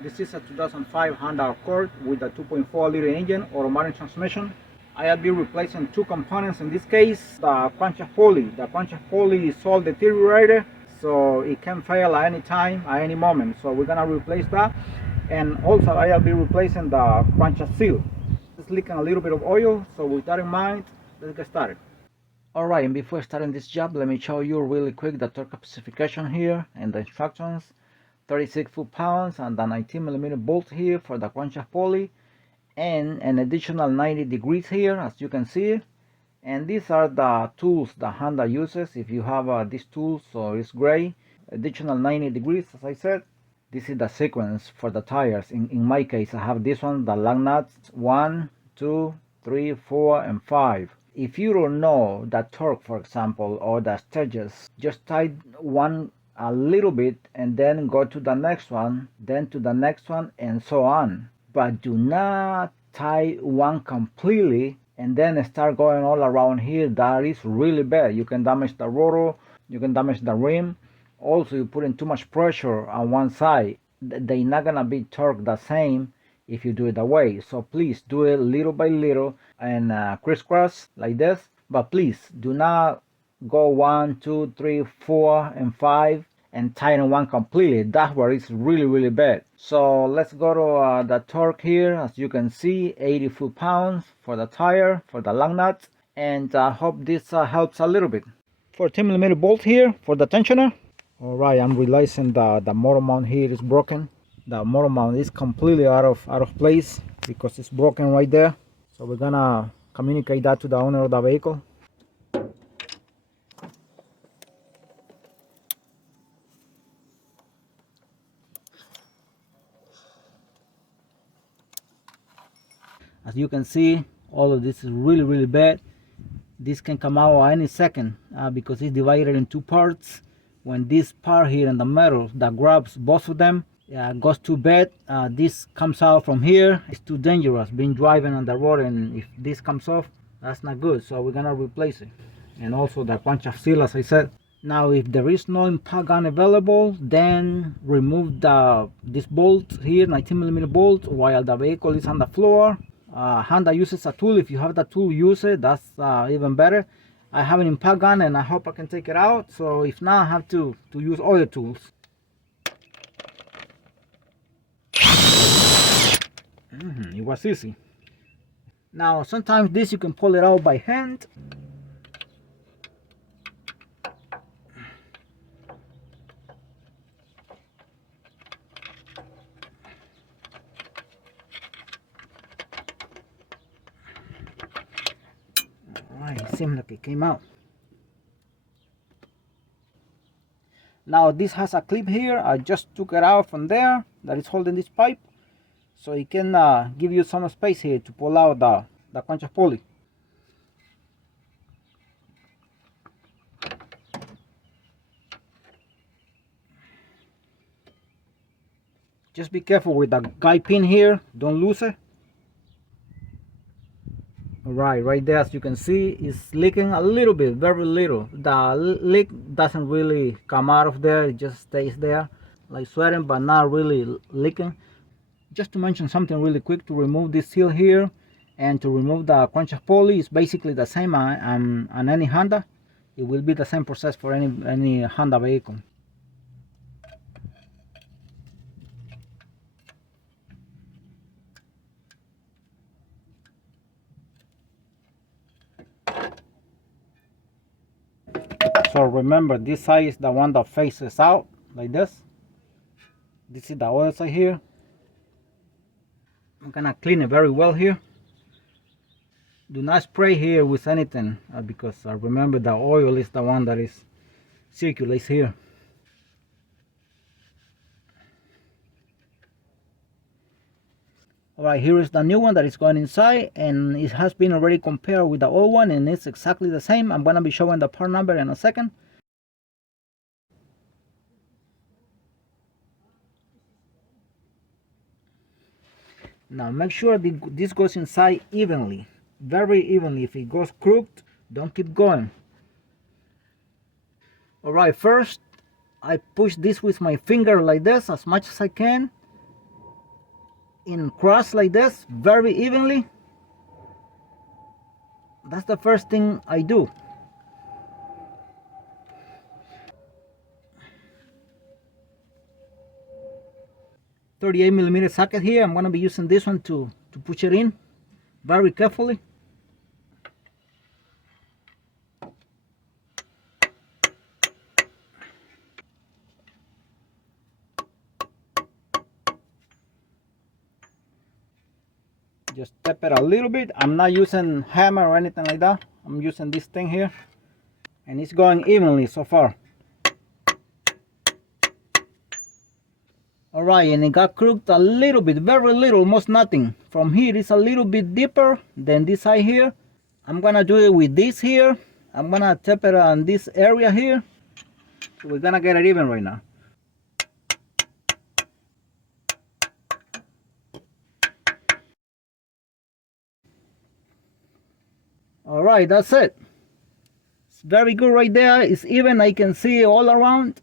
This is a 2005 Honda Accord with a 2.4 liter engine, automatic transmission. I'll be replacing two components in this case. The crankshaft pulley. The crankshaft pulley is all deteriorated, so it can fail at any time, at any moment. So we're gonna replace that. And also I'll be replacing the crankshaft seal. It's leaking a little bit of oil, so with that in mind, let's get started. Alright, and before starting this job, let me show you really quick the torque specification here and the instructions. 36 foot-pounds and the 19mm bolt here for the crankshaft pulley, and an additional 90 degrees here, as you can see. And these are the tools the Honda uses. If you have these tools, so it's great. Additional 90 degrees, as I said. This is the sequence for the tires. In my case, I have this one, the lug nuts 1, 2, 3, 4, and 5. If you don't know the torque, for example, or the stages, just tie one a little bit and then go to the next one, then to the next one, and so on. But do not tie one completely and then start going all around here. That is really bad. You can damage the rotor, you can damage the rim. Also, you put in too much pressure on one side. They're not gonna be torqued the same if you do it that way. So please do it little by little and crisscross like this. But please do not go 1, 2, 3, 4, and 5 and tighten one completely. That's where it's really bad. So let's go to the torque here. As you can see, 80 foot-pounds for the tire, for the lug nuts, and I hope this helps a little bit. 14mm bolt here for the tensioner. Alright, I'm realizing the motor mount here is broken. The motor mount is completely out of place because it's broken right there. So we're gonna communicate that to the owner of the vehicle. As you can see, all of this is really bad. This can come out any second because it's divided in two parts. When this part here in the middle that grabs both of them goes too bad, this comes out from here. It's too dangerous being driving on the road, and if this comes off, that's not good. So we're gonna replace it. And also the crankshaft seal, as I said. Now if there is no impact gun available, then remove this bolt here, 19mm bolt, while the vehicle is on the floor. Honda uses a tool. If you have the tool, use it. That's even better. I have an impact gun and I hope I can take it out. So if not, I have to use other tools. It was easy. Now sometimes this you can pull it out by hand. It seems like it came out. Now this has a clip here. I just took it out from there that is holding this pipe, so it can give you some space here to pull out the crankshaft pulley. Just be careful with the guide pin here, don't lose it. Right there, as you can see, it's leaking a little bit, very little. The leak doesn't really come out of there, it just stays there like sweating, but not really leaking. Just to mention something really quick, to remove this seal here and to remove the crankshaft pulley is basically the same on any Honda. It will be the same process for any Honda vehicle. So remember, this side is the one that faces out like this. This is the other side here. I'm gonna clean it very well here. Do not spray here with anything because remember, the oil is the one that circulates here. Alright, here is the new one that is going inside, and it has been already compared with the old one, and it's exactly the same. I'm going to be showing the part number in a second. Now make sure this goes inside evenly, very evenly. If it goes crooked, don't keep going. Alright, first I push this with my finger like this as much as I can, in cross like this, very evenly. That's the first thing I do. .38mm socket here. I'm gonna be using this one to push it in very carefully. Just tap it a little bit. I'm not using hammer or anything like that. I'm using this thing here, and it's going evenly so far. Alright, and it got crooked a little bit, very little, almost nothing. From here it's a little bit deeper than this side here. I'm gonna do it with this here. I'm gonna tap it on this area here. So we're gonna get it even right now. Alright, that's it. It's very good right there. It's even. I can see it all around.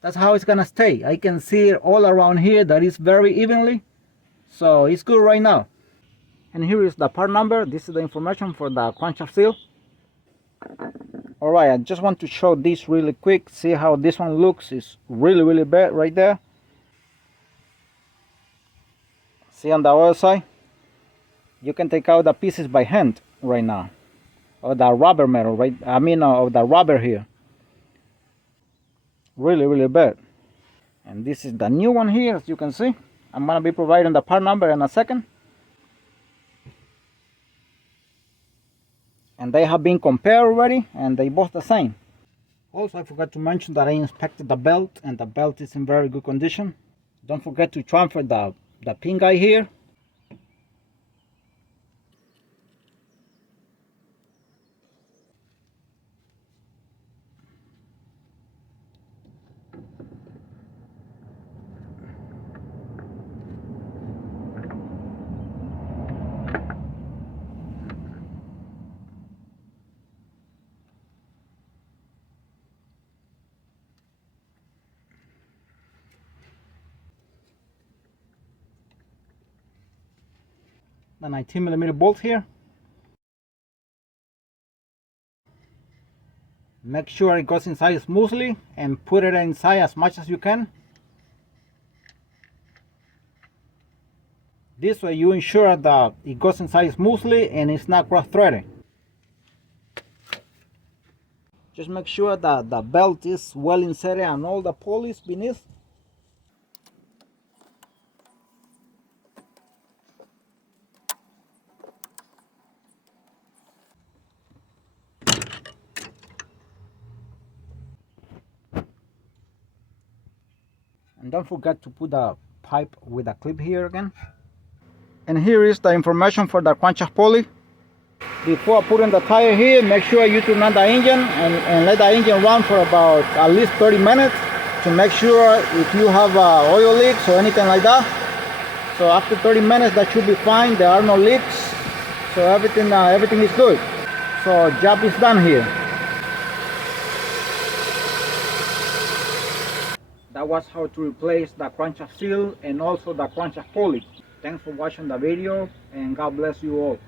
That's how it's gonna stay. I can see it all around here. That is very evenly. So it's good right now. And here is the part number. This is the information for the crankshaft seal. Alright, I just want to show this really quick. See how this one looks. It's really bad right there. See on the other side? You can take out the pieces by hand right now. Or the rubber metal, right? Of the rubber here. Really bad. And this is the new one here, as you can see. I'm gonna be providing the part number in a second. And they have been compared already, and they both the same. Also, I forgot to mention that I inspected the belt, and the belt is in very good condition. Don't forget to transfer the pin guide here. The 19mm bolt here. Make sure it goes inside smoothly and put it inside as much as you can. This way you ensure that it goes inside smoothly and it's not cross-threaded. Just make sure that the belt is well inserted on all the pulleys beneath. And don't forget to put the pipe with a clip here again. And here is the information for the crankshaft pulley. Before putting the tire here, make sure you turn on the engine and let the engine run for about at least 30 minutes to make sure if you have oil leaks or anything like that. So after 30 minutes that should be fine. There are no leaks, so everything is good. So job is done here. That was how to replace the crankshaft seal and also the crankshaft pulley. Thanks for watching the video, and God bless you all.